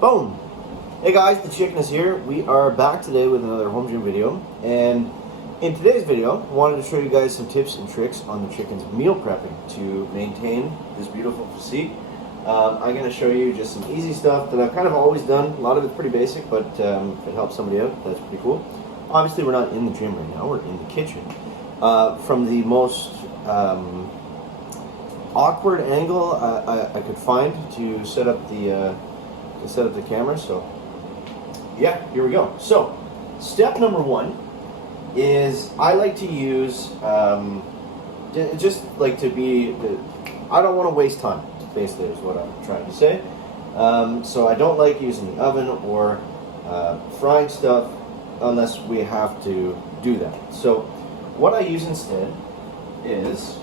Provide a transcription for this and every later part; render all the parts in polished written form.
Boom! Hey guys, the chicken is here. We are back today with another home gym video, and in today's video I wanted to show you guys some tips and tricks on the chicken's meal prepping to maintain this beautiful physique. I'm going to show you just some easy stuff that I've kind of always done. A lot of it's pretty basic, but if it helps somebody out, that's pretty cool. Obviously we're not in the gym right now, we're in the kitchen. From the most awkward angle I could find to set up the camera. So yeah, here we go. So step number one is I like to use just like to be I don't want to waste time, basically is what I'm trying to say. So I don't like using the oven or frying stuff unless we have to do that. So what I use instead is,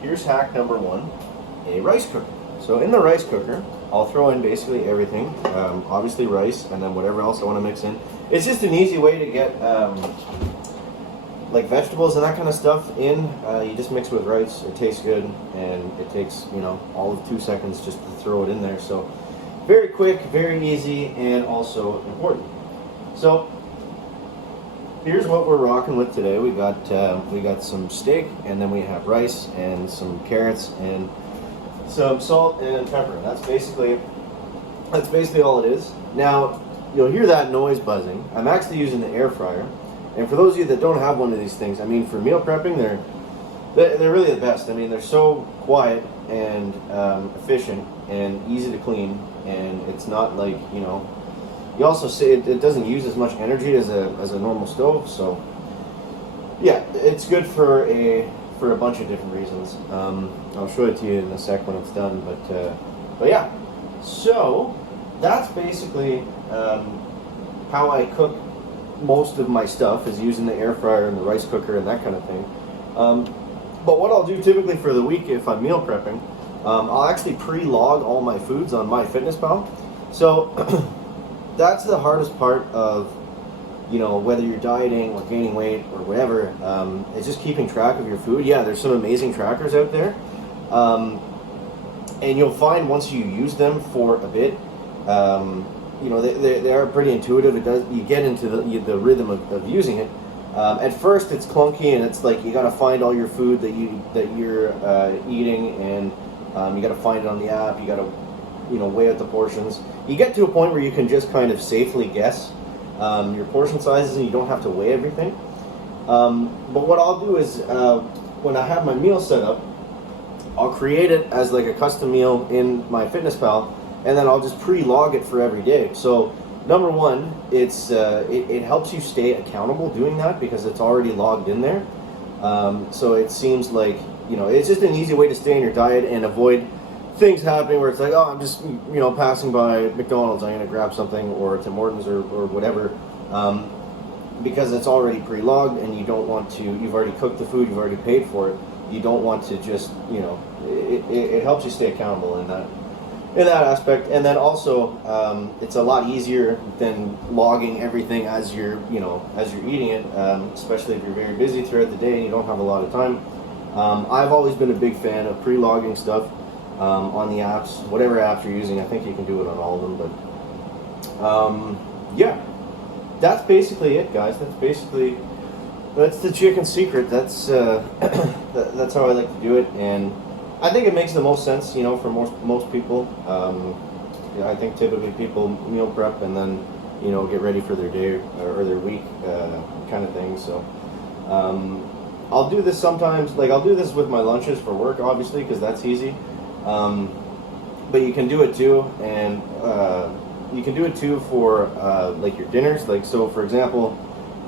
here's hack number one, a rice cooker. So in the rice cooker, I'll throw in basically everything, obviously rice, and then whatever else I want to mix in. It's just an easy way to get like vegetables and that kind of stuff in. You just mix it with rice, it tastes good, and it takes, all of 2 seconds just to throw it in there. So very quick, very easy, and also important. So here's what we're rocking with today. We got some steak, and then we have rice and some carrots and some salt and pepper. That's basically all it is. Now you'll hear that noise buzzing. I'm actually using the air fryer, and for those of you that don't have one of these things, I mean, for meal prepping, they're really the best. I mean, they're so quiet and efficient and easy to clean, and it's not like, you also say it doesn't use as much energy as a normal stove. So yeah, it's good for a bunch of different reasons. I'll show it to you in a sec when it's done, but yeah. So that's basically how I cook most of my stuff, is using the air fryer and the rice cooker and that kind of thing. But what I'll do typically for the week, if I'm meal prepping, I'll actually pre-log all my foods on MyFitnessPal. So that's the hardest part of, whether you're dieting or gaining weight or whatever. It's just keeping track of your food. Yeah, there's some amazing trackers out there, and you'll find once you use them for a bit, they are pretty intuitive. You get into the rhythm of using it. At first it's clunky, and it's like you got to find all your food that you're eating, and you got to find it on the app. You got to weigh out the portions. You get to a point where you can just kind of safely guess your portion sizes, and you don't have to weigh everything. But what I'll do is, when I have my meal set up, I'll create it as like a custom meal in MyFitnessPal, and then I'll just pre-log it for every day. So number one, it helps you stay accountable doing that because it's already logged in there. So it seems like, it's just an easy way to stay on your diet and avoid things happening where it's like, oh, I'm just passing by McDonald's, I'm gonna grab something, or Tim Hortons or whatever, because it's already pre-logged, and you don't want to. You've already cooked the food, you've already paid for it. You don't want to just it helps you stay accountable in that aspect. And then also it's a lot easier than logging everything as you're eating it, especially if you're very busy throughout the day and you don't have a lot of time. I've always been a big fan of pre-logging stuff on the apps, whatever apps you're using. I think you can do it on all of them, but yeah, that's basically it, guys. That's the chicken secret. That's that's how I like to do it, and I think it makes the most sense, for most people. I think typically people meal prep and then get ready for their day or their week, kind of thing. So I'll do this sometimes. Like, I'll do this with my lunches for work, obviously, because that's easy. But you can do it too, and you can do it too for like your dinners. Like, so for example,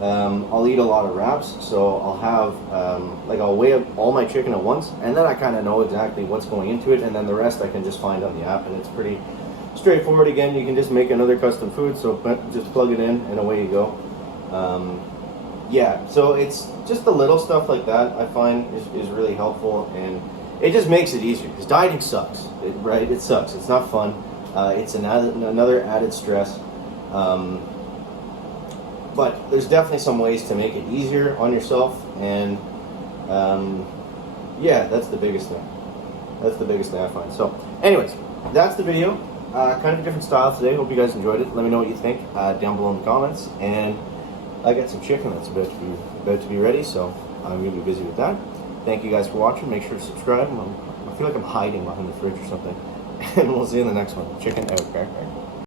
I'll eat a lot of wraps, so I'll have I'll weigh up all my chicken at once, and then I kind of know exactly what's going into it, and then the rest I can just find on the app, and it's pretty straightforward. Again, you can just make another custom food, so just plug it in and away you go. Yeah, so it's just the little stuff like that I find is really helpful, and it just makes it easier, because dieting sucks, right? It sucks. It's not fun. It's another added stress. But there's definitely some ways to make it easier on yourself, and yeah, that's the biggest thing. That's the biggest thing I find. So anyways, that's the video. kind of a different style today. Hope you guys enjoyed it. Let me know what you think down below in the comments. And I got some chicken that's about to be ready, so I'm gonna be busy with that. Thank you guys for watching. Make sure to subscribe. I feel like I'm hiding behind the fridge or something. And we'll see you in the next one. Chicken out, crack.